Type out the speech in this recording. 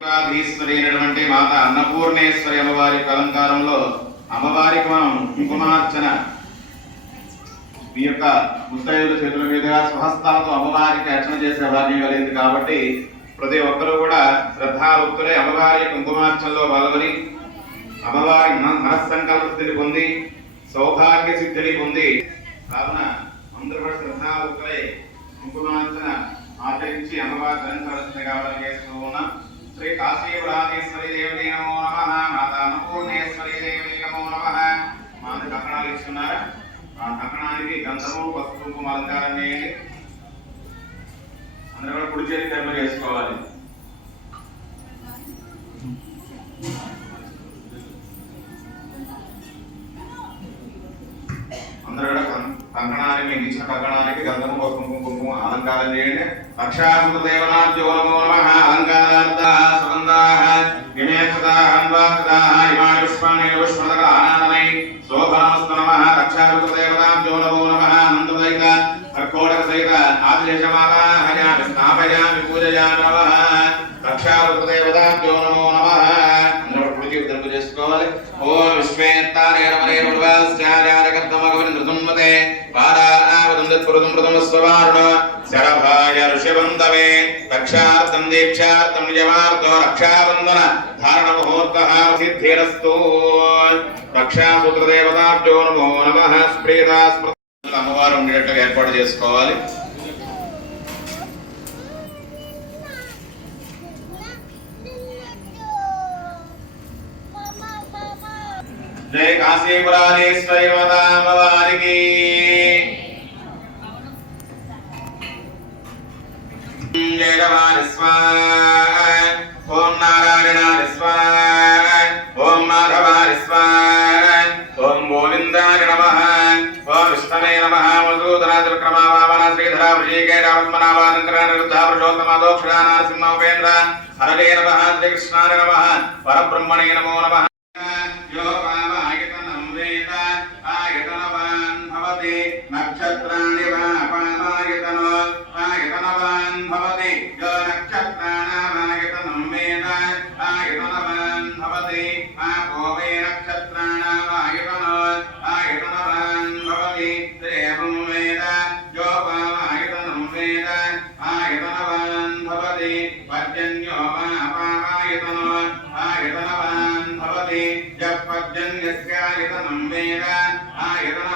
అధిశ్వరైనటువంటి మాత అన్నపూర్ణేశ్వరి అమ్మవారి అలంకారంలో అమ్మవారికి మనం కుంకుమార్చన ఈ యొక్క ముత్తైదుల చేతుల మీదుగా స్వహస్తాలతో అమ్మవారికి అర్చన చేసే భాగ్యం కలిగింది కాబట్టి ప్రతి ఒక్కరూ కూడా శ్రద్ధాభక్తులై అమ్మవారి కుంకుమార్చనలో పాల్గొని అమ్మవారి మనస్సంకల్ప స్థితిని పొంది సౌభాగ్య సిద్ధిని పొంది కావున అందరూ కూడా శ్రద్ధాభక్తులై కుంకుమార్చన ఆచరించి అమ్మవారి ధరించాల్సిన కావాలని చేస్తూ ఉన్నాం. శ్రీ కాశీపురాధీశ్వరి దేవి నమో నమః. మాతా అన్నపూర్ణేశ్వరి దేవి నమో నమః. మాకు కంకణాలు ఇస్తున్నారా? ఆ కంకణానికి గంధము పసుపు కుంకుమ అలంకారం చేయండి. అందరూ కూడా కుడి చేతి ధర్మ చేసుకోవాలి. అందరూ కూడా కంకణానికి మీకు ఇచ్చిన కంకణానికి గంధము పసుపు కుంకుమ అలంకారం చేయండి. రక్షాసుదేవనాభ్యో నమో నమః. అలంకారార్థాః సుగంధాః విమేక్షతాః అన్వాక్షతాః ఇమాని పుష్పాణి పుష్పదకల ఆనందమై శోభనమస్తు నమః. రక్షాసుదేవనాభ్యో నమో నమః. నందసహిత కర్కోటక సహిత ఆదిశేషమాలాహయామి స్నాపయామి పూజయామి నమః. రక్షాసుదేవనాభ్యో నమో నమః. అందరూ పూజ ఉద్ధరణ చేసుకోవాలి. ఓం విశ్వేత్తారేరమరేరుర్వాస్యార్యారకర్తమగవింద్రతున్మతే పారావదందత్పురుదమృతమస్వవారుణ శరభాయ ఋషిబంధవే రక్షార్థం దీక్షార్థం నిజమార్థో రక్షాబంధన ధారణ ముహూర్తః సిద్ధిరస్తు. రక్షాసూత్రదేవతాభ్యో నమో నమః. స్ప్రీతాస్మృత అమ్మవారు ఉండేటట్టుగా ఏర్పాటు చేసుకోవాలి. జై కాశీపురాధీశ్వరి మాతా అమ్మవారికి. జయ రమాని స్వాహ. ఓం నారాయణాయ స్వాహ. ఓం మాధవాయ స్వాహ. ఓం గోవిందాయ నమః. ఓం విష్ణవే నమః. మధుసూదనాది విక్రమా వామన శ్రీధర వృషీకేశ పద్మనాభానంకర నిరుద్ధ పురుషోత్తమ దోక్షణ నరసింహ ఉపేంద్ర హరవే నమః. శ్రీకృష్ణాయ నమః. పరబ్రహ్మణే నమో నమః. నక్షత్రాణి వాయతనో ఆయతనవాన్ భవతి. యో నక్షత్రాణామాయతనం వేద ఆయతనవాన్ భవతి. ఆపో వై నక్షత్రాణామాయతనో ఆయతనవాన్ భవతి. దేవం వేద యో వాయతనం వేద ఆయతనవాన్ భవతి. పర్జన్యో వాపాయతనో ఆయతనవాన్ భవతి. యః పర్జన్యస్యాయతనం వేద ఆయతన